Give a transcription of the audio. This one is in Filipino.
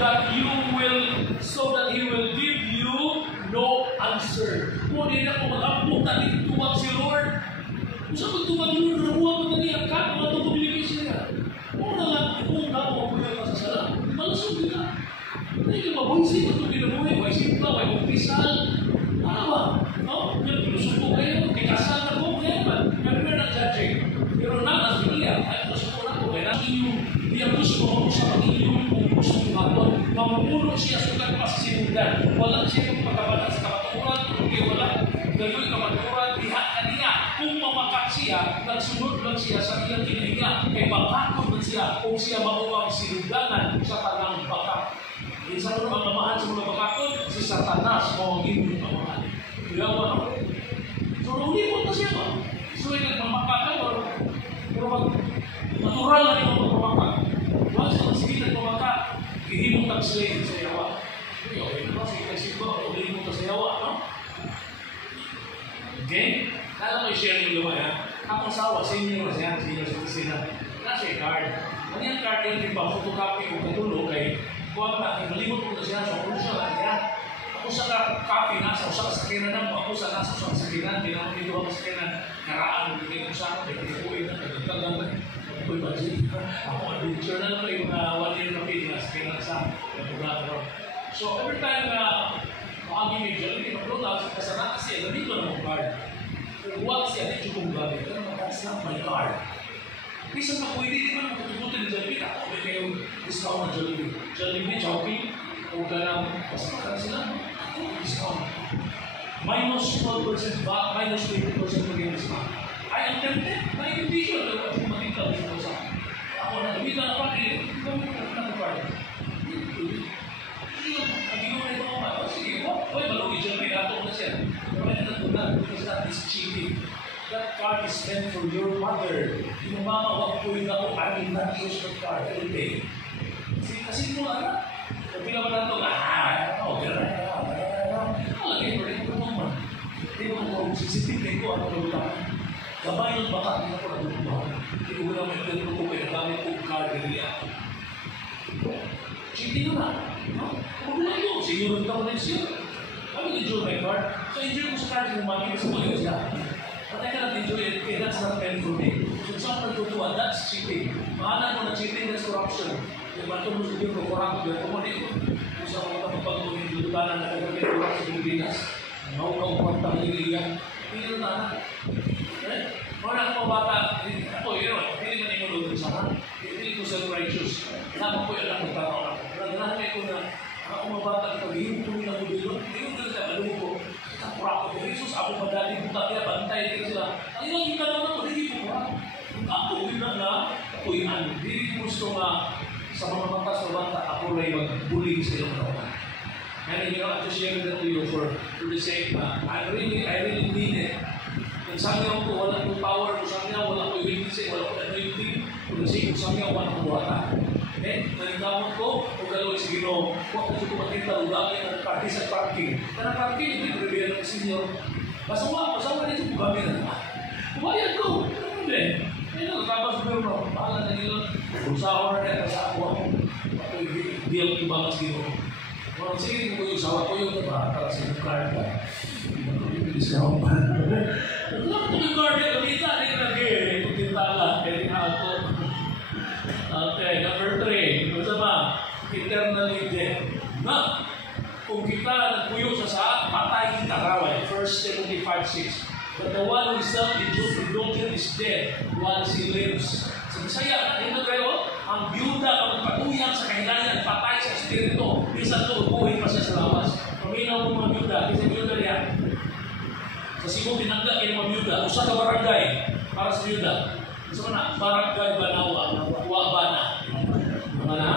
that he will give you no answer. Kung hindi na kung mag-ampong tali, tumag si Lord. Kung saan magtumag Lord, nabuha mo tali, ang kat, mga ito communication niya. Kung na mo ka sa sala, malusog nila. Hindi ka mabunsip, ito binabuhay, may simpa, may kumpisal. Ano ba? No? Lusog ko kayo, kikasal na ko, kaya ba? Kaya ba nag-judging? Pero na, nasiliya, ay lusog ko na ko, kaya nasiliyo. Yang gusto mo sa pag-iyon kung gusto mo natin. Mamupuno siya sa kagpasimulan. Walang siya kung pagkabalan sa kapaturan, kung wala, gano'y kapaturan, diha ka niya. Kung mamakat siya, nagsunod lang siya sa iyang kinihinga. Kaya makakot man siya kung siya mauwang sinuganan sa tanang bakat. Isa mo ang mamahan sa mga bakakot, si Satanas mo ang iyong mamahan. Ilawan ako. So, uli mo na siya ba? So, nagmamakakan, pero natural na yung magmamakat. Once ang sige nagmamaka, ihimong tagsilay sa yawa. Okay, sige tagsilay ba? Ihimong tag sa yawa, no? Okay? Kala ko i-share yung lumay, ha? Akong sawa, senior na siya, senior sa opisina. Nasa yung card. Ano yung card yung ipang-photocopy o katulog kay kuwag na, ibalimot mo na siya sa kurso na niya. Ako sa copy na, sa usa kasakinan na mo, ako sa nasa usa kasakinan, di naman dito ako kasakinan, karaan, hindi ko sa akin, hindi ko ina, nagkakagang ako'y budget. Ako, adventure na naman yung 1 year na Pinas, kaya sa Pagkakaroon. So, every time na makakimigil, hindi mag-load out, kasana kasi, nandito na mong card. Pero huwag siya, hindi kong gamit, pero makasama may card. Kasi pa pwede, di ba matututin ng Jollibee, ako may kayong discount ng Jollibee. Jollibee, Jollibee, o ganang, basta makala sila, ako discount. Minus 12% back, minus 20% against back. I am tempted, na-invitation, pero ako makita ko sa usapan. Ako na, gamitan na pa, ito mo na party. Sige, nagiging na ito ako ba? Sige, oy, malugi dyan, may nato na siya. Pero may natutunan, because that is cheating. That card is meant for your mother. Yung mama, wag po yung ako, I will not use that card every day. Kasi ito lang, pag pinaman nato, lagay mo rin ito naman. Hindi mo kung sisipin ko, ano nagutakan. Gabay ng baka, hindi ako nagutakan. Hindi ko naman ito nito ko, kaya nagamit kong card nila. Cheating na. Kung lang yun, siguro ito ko na siya. Kami enjoy my card. So enjoy ko sa card yung mami kasi mo yun siya. But I cannot enjoy it, okay, that's not meant for me. So someone to do that's cheating. Mahalan mo na cheating, that's corruption. Yung bato mo sa Diyo, corrupt, yung kumuli ko. Kung sa mga kapag-pagpagin, dulutanan na kagagay ko sa Pilipinas, mau-mau kwantang iliyan, hindi na. Mga ako bata, ako yun, hindi man yung mulod sa akin. Hindi ko self-righteous. Naman ko yung alam ko tao ako. Naglalakay ko na, ako mga bata, pag-ihim ko ng modelo, hindi ko dito sa kalungo ko. Kapurako ko, Jesus, ako madali buta kaya, bantay din sila. Ang ilang kita naman ko, hindi ko kurako. Ako, yun na, ako yung ano, hindi ko gusto nga, sa mga matas na bata, ako rin mag-bullying sa iyong kawan. And you know, I'm just sharing that to you for the sake na, I really mean it. Kung sabi ako ko, wala kong power, kung sabi ako, wala kong witness, wala kong anointing, kung sabi ako, wala kong buhata. Okay? Nalingamot ko, kung galoy sa Ginoo, huwag ko ito makita, ulami ang parking sa parking. Karena parking, hindi ko rin ng senior. Pasawa dito kung kami na. Kumayag ko, ano din? Ayun, tapos pero no, bahala na nila. Usawa na sa ako. Ako hindi ako ibangas dito. Well, sige ko yung sawa ko yung diba? Para sa yung card ba? Hindi siya ako pa. Wala ko yung card yung kamita. Hindi ko lagi. Kung tintala. Kaya ako. Okay, number 3. Ito ba? Eternally dead. Na, kung kita nagpuyo sa patay kita raway. 1 Timothy 5:6. But the one who is self-indulgent is dead while he lives. Sa Bisaya, ito kayo, ang byuda, ang patuyang sa kahilangan, patay sa espiritu, minsan ito, buhay pa siya sa lawas. Paminaw mo mga byuda, kasi byuda niya. Sa Cebu, binangga kayo mga byuda, usa ka barangay para sa byuda. Gusto mo na, barangay Banawa, Wabana. Mga na,